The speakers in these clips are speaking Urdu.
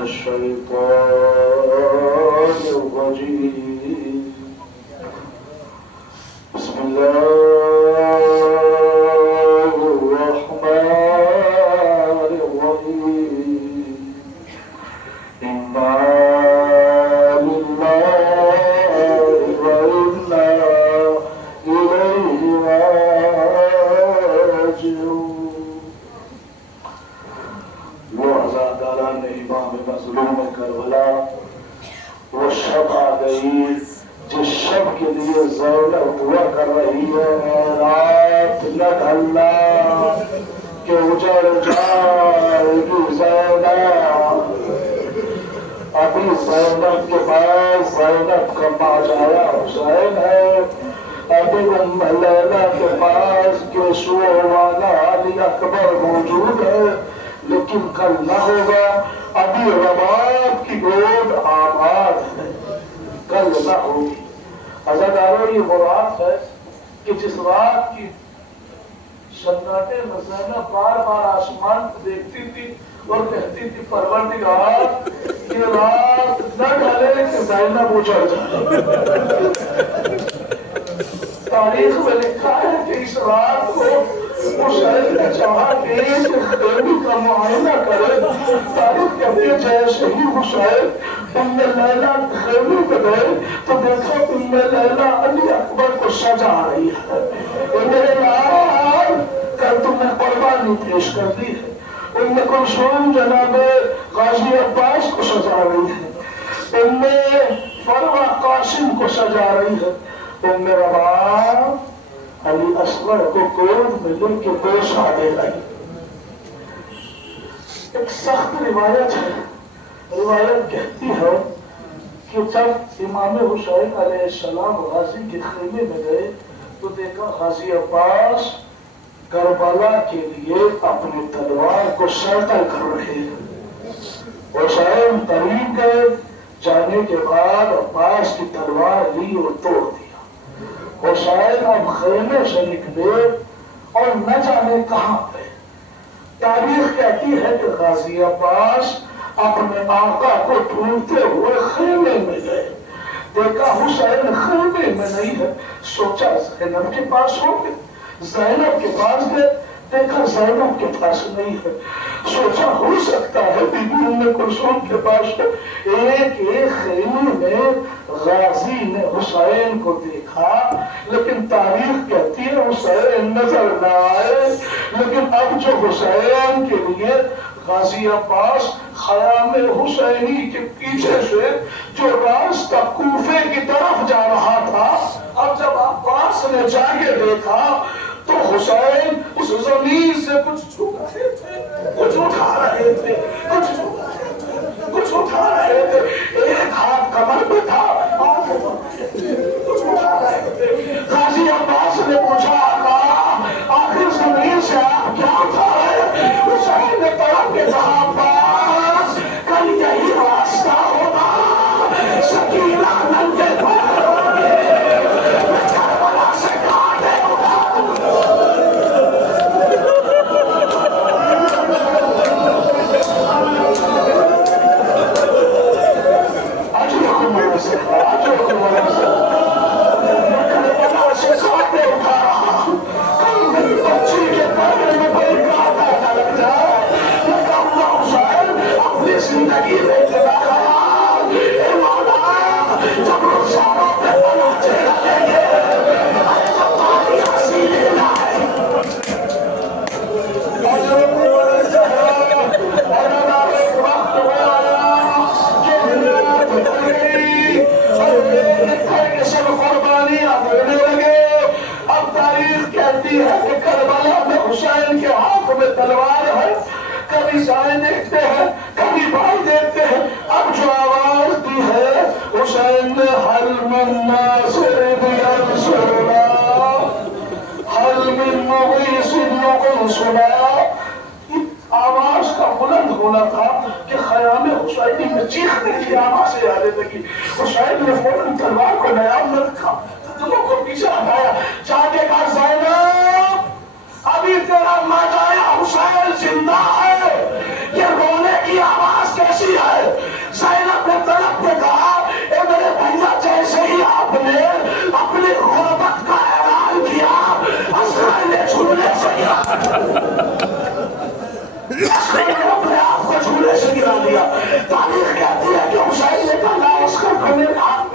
الشيطان الرجيم بسم الله الرحمن الرحيم إنا لله وإنا إليه راجعون. وہ ہزار داران امام مظلوم کربلا وہ شب آ گئی جس شب کے لیے زینب دعا کر رہی ہے رات نہ ڈھلنا کہ اجڑ جائے گی زینب. ابھی زینب کے پاس زینب کا ماجایا حسین ہے. ابھی ام لیلا کے پاس کیسو والا علی اکبر موجود ہے لیکن کل نہ ہوگا. ابھی رباب کی گود آباد ہے کل نہ ہوگی. عزادارو یہ وہ رات ہے کہ جس رات کی سناٹے میں زینب بار بار آسمان کو دیکھتی تھی اور کہتی تھی پروردگار یہ رات نہ ڈالے کہ زینب اجڑ جائے. تاریخ میں لکھا ہے کہ اس رات کو حسین نے چاہا کہ خیمے کا معائنہ کرے. تاریخ کہتی ہے جیسے ہی حسین ام لیلا خیمے پہ گئے تو دیکھا ام لیلا علی اکبر کو سجا رہی ہے. میرے لال کل تم نے قربانی پیش کر دی ہے. ام کلثوم جناب غازی عباس کو سجا رہی ہے. ام فروا قاسم کو سجا رہی ہے. ام رباب علی اصغر کو گود میں لے کے پیش آنے لگی. ایک سخت روایت ہے. روایت کہتی ہے کہ جب امام حسین علیہ السلام غازی کے خیمے میں گئے تو دیکھا غازی عباس کربلا کے لیے اپنی تلوار کو سیٹل کر رہے ہیں. حسین قریب گئے. جانے کے بعد عباس کی تلوار لی اور توڑ دیا. حسین اب خیمے سے نکلے اور نہ جانے کہاں پہ. تاریخ کہتی ہے کہ غازی عباس اپنے آقا کو ڈھونڈتے ہوئے خیمے میں گئے. دیکھا حسین خیمے میں نہیں ہے. سوچا زینب کے پاس ہوں گے. زینب کے پاس گئے. دیکھا زینب کے پاس نہیں ہے. سوچا ہو سکتا ہے بی بی ام کلثوم کے پاس ہو. ایک خیمے میں غازی نے حسین کو دیکھا لیکن تاریخ کہتی ہے حسین نظر نہ آئے. لیکن اب جو حسین کے لیے غازی عباس خیام حسینی کے پیچھے سے جو راستہ کوفے کی طرف جا رہا تھا اب جب عباس نے جا کے دیکھا تو حسین اس زمین سے کچھ چھو رہے تھے کچھ اٹھا رہے تھے کچھ اٹھا رہے تھے. ایک ہاتھ کمر پہ تھا کچھ اٹھا رہے تھے. غازی عباس نے پوچھا آقا آخر زمین سے آپ کیا اٹھا رہے. حسین نے طرف کے کہا عباس کل یہی راستہ ہوگا سکینہ ننگے پیروں میں کربلا سے کاٹے تلوار ہے. کبھی سائے دیکھتے ہیں کبھی بھائی دیکھتے ہیں. اب جو آواز دی ہے حسین نے حل من ناصر بینصرنا حل من مغیث یغیثنا. آواز کا بلند ہونا تھا کہ خیام حسینی میں چیخنے کی آواز سے آنے لگی. حسین نے فوراً تلوار کو نیام میں رکھا دلوں کو پیچھے ہٹایا. جا کے کہا زینب ابھی تیرا ماجایا حسین زندہ ہے. یہ رونے کی آواز کیسی ہے.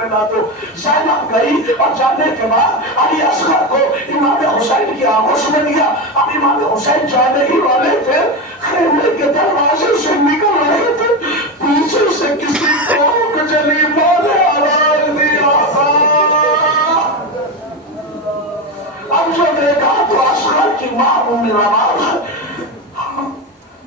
ملا دو. زینب گئی اور جانے کے بعد علی اصغر کو امام حسین کی آغوش میں لیا. اب امام حسین جانے ہی والے تھے, خیمے کے دروازے سے نکل رہے تھے, پیچھے سے کسی کوک جلی نے آواز دیا تھا. اب جو دیکھا تو اصغر کی ماں ام روان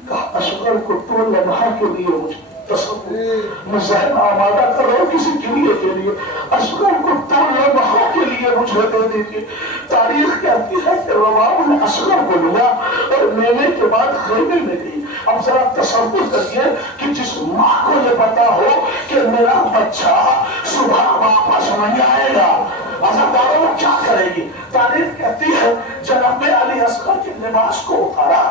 کہا اصغر کو تو لمحہ کے لیے مجھے تصور ذہن آمادہ کر رہا ہوں کسی کلیے کے لیے, اصغر کو تو لمحہ کے لیے مجھے دے دیجیے. تاریخ کہتی ہے کہ روان نے اصغر کو لیا اور لینے کے بعد خیمے میں گئی. اب ذرا تصور کریے کہ جس ماں کو یہ پتا ہو کہ میرا بچہ صبح واپس نہیں آئے گا, عزاداروں میں کیا کرے گی. تاریخ کہتی ہے جناب علی اصغر کے لباس کو اتارا,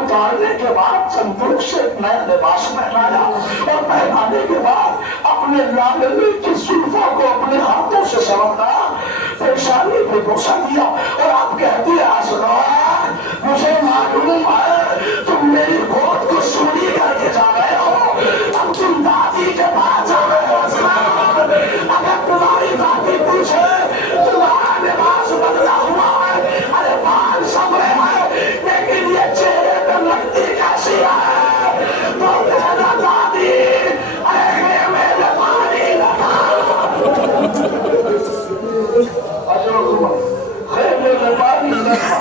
اتارنے کے بعد صندوق سے ایک نیا لباس پہنایا اور پہنانے کے بعد اپنے لاڈلی کی زلفوں کو اپنے ہاتھوں سے سمٹا, پیشانی پہ بوسہ دیا اور آپ کہتی ہے اصغر مجھے معلوم ہے تم میری گود کو سوری کر کے جا رہے ہو, اب تم دادی کے پاس جا رہے ہو. اصغر اگر تمہاری دادی پوچھے تمہارا لباس بدلا ہوا ہے, ارے بال سمرے ہیں لیکن یہ چہرے پہ لگتی کیسی ہے, تو کہنا دادی ارے خیمے میں پانی لگا. خیمے میں پانی لگا.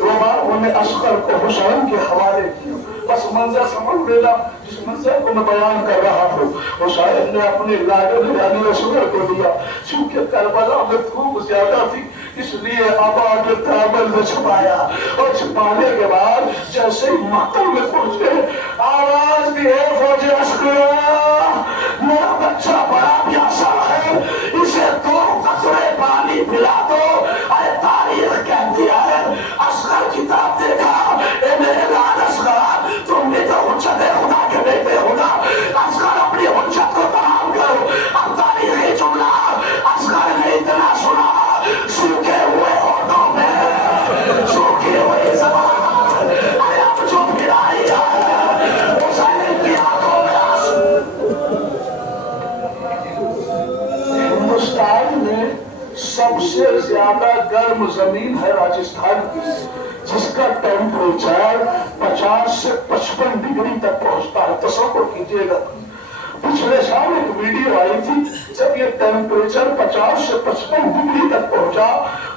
انہوں نے اصغر کو حسین کے حوالے کیا. بس منظر سمجھ لینا جس منظر کو میں بیان کر رہا ہوں. حسین نے اپنے لاڈلے علی اصغر کو دیا. چونکہ کربلا میں دھوپ زیادہ تھی اس لیے آباد تابل میں چھپایا, اور چھپانے کے بعد جیسے مقتل میں پہنچے آواز دی ہے فوجی اصغر میرا بچہ بڑا پیاسا ہے, اسے 2 قطرے پانی پلا دو. ارے تاریخ کہتی ہے اصغر کی طرف دیکھا, اے میرے لال اصغر تم بھی تو حجت خدا کے بیٹے ہو نا, اصغر اپنی حجت کو تمام کرو. اب تاریخی جملہ اصغر نے اتنا سنا, سوکھے ہوئے ہونٹوں میں سوکھی ہوئی زبان, ارے اب جو پھر آئی ہے حسین کی آنکھوں میں آنسو. ہندوستان میں سب سے زیادہ گرم زمین ہے راجستھان کی, جس کا ٹیمپریچر 50 سے 55 ڈگری تک پہنچتا ہے. تصور کیجئے گا پچھلے سال ایک ویڈیو آئی تھی جب یہ ٹیمپریچر 50 سے 55 ڈگری تک پہنچا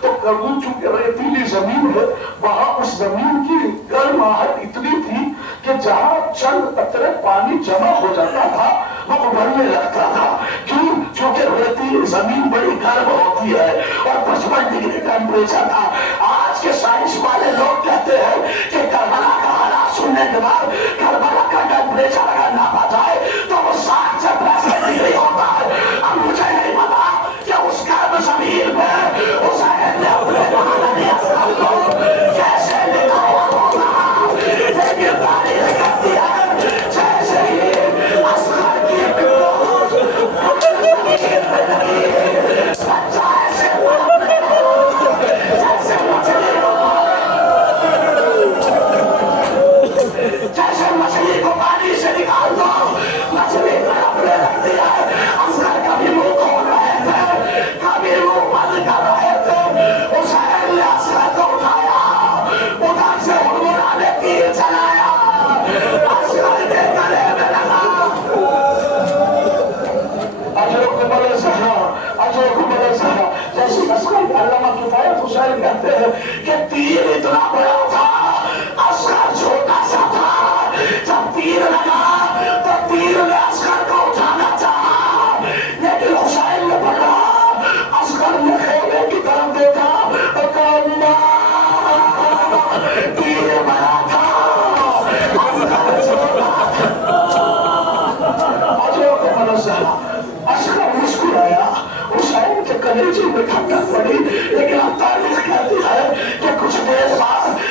تو کرگل چونکہ ریتیلی زمین ہے وہاں اس زمین کی گرماہٹ اتنی تھی کہ جہاں چند قطرے پانی جمع ہو جاتا تھا وہ ابلنے لگتا تھا. کیوں؟ چونکہ ریتیلی زمین بڑی گرم ہوتی ہے اور 55 ڈگری ٹیمپریچر تھا. آج کے سائنس والے لوگ کہتے ہیں کہ کربلا کا حالات سننے کے بعد کربلا کا ٹیمپریچر اگر ناپا جائے تو وہ 60 سے 65 ڈگری ہوتا ہے. اب مجھے نہیں پتا کہ اس گرم زمین پہ حسین نے اپنے لاڈلے اصغر کو کیسے لٹایا ہوگا, لیکن تاریخ کہتی ہے جیسے ہی اصغر کی گود زمین پہ لگی بچہ ایسے بڑھنے لگا جیسے مچھلی کو پانی سے نکال دو, مچھلی تڑپنے لگتی ہے. اصغر کبھی منہ کھول رہے تھے کبھی منہ بند کر رہے تھے. حسین نے اصغر کو اٹھایا, ادھر سے ہڑبڑانے تیر چلایا, اصغر کے گلے میں لگا. اجرکم الزہرا جیسی اصغر علامہ کفایت حسین کہتے ہیں کہ تیر اتنا بڑا تھا اصغر چھوٹا سا تھا. جب تیر لگا تو تیر نے اصغر کو اٹھانا چاہا لیکن حسین نے پکڑا. اصغر نے خیمے کی طرف دیکھا اور کہا تیر بڑا تھا اصغر چھوٹا تھا. اصغر مسکرایا, حسین کے کلیجے میں کھٹک پڑی. لیکن اب تاریخ کہتی ہے کہ کچھ دیر بعد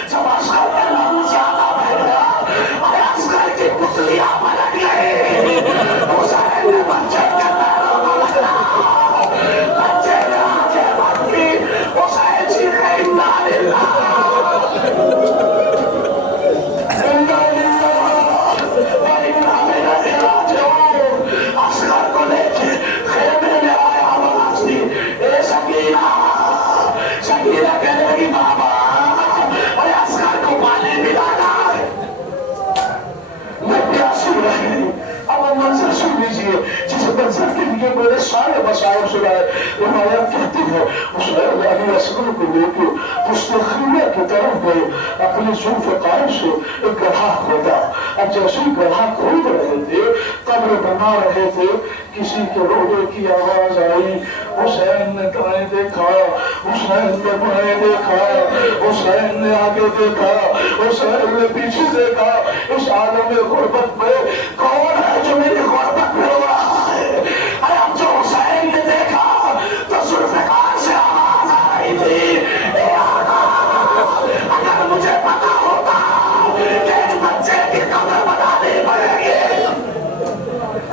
سن رہے ہیں. اب وہ منظر سن لیجئے جس منظر کے لیے میرے سارے مسائل سنائے. روایت کہتی ہے حسین علی اصغر کو لے کے پشت خیمے کی طرف گئے, اپنی ذوالفقار سے ایک گڑھا کھودا. اب جیسے گڑھا کھود رہے تھے, قبر بنا رہے تھے, کسی کے رونے کی آواز آئی. حسین نے دائیں دیکھا, حسین نے بائیں دیکھا, حسین نے آگے دیکھا, حسین نے پیچھے دیکھا. اس عالم غربت میں کون ہے جو میری غربت میں رو رہا ہے؟ ارے اب جو حسین نے دیکھا تو ذوالفقار سے آواز آ رہی تھی, اے آقا اگر مجھے پتا ہوتا کہ ایک بچے کی قبر بنانی پڑے گی.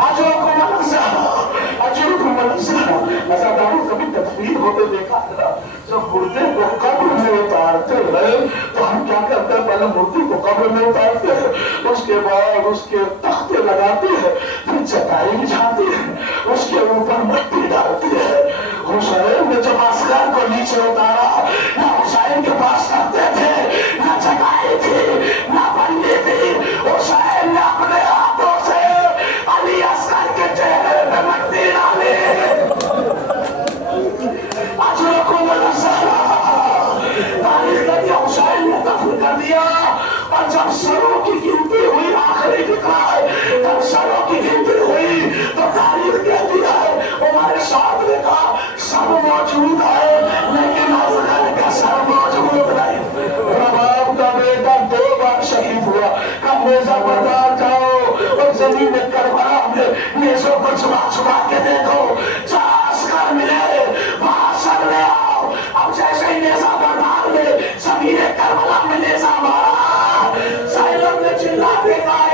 اجرکم اللہ اجرکم اللہ. ازاداروں کبھی تدفین ہوتے دیکھا ہے نا, جب مردے کو قبر میں اتارتے ہیں تو ہم کیا کرتے ہیں؟ پہلے مردے کو قبر میں اتارتے ہیں, اس کے بعد اس کے تختے لگاتے ہیں, پھر چٹائی بچھاتے ہیں, اس کے اوپر مٹی ڈالتے ہیں. حسین نے جب اصغر کو نیچے اتارا, نہ حسین کے پاس تختے تھے, نہ چٹائی تھی, نہ بندی تھی. حسین نے اپنے ہاتھوں سے علی اصغر کے چہرے پہ مٹی ڈالی. اجرکم اللہ. تاریخ نے حسین نے دفن کر دیا, اور جب سروں کی گنتی ہوئی, آخری فکرہ ہے, جب سروں کی گنتی ہوئی تو تاریخ کہتی ہے ہمارے ساتھ نے کہا سب موجود ہے لیکن اصغر کا سر موجود نہیں. رباب کا بیٹا 2 بار شہید ہوا. کب نیزہ بردار جاؤ اور زمین کربلا میں نیزوں کو چھپا چھپا کے دیکھو, جہاں اصغر ملے وہاں سب لے آؤ. اب جیسے ہی نیزہ بردار نے زمین کربلا میں نیزہ مارا, زینب نے چلا کے کہا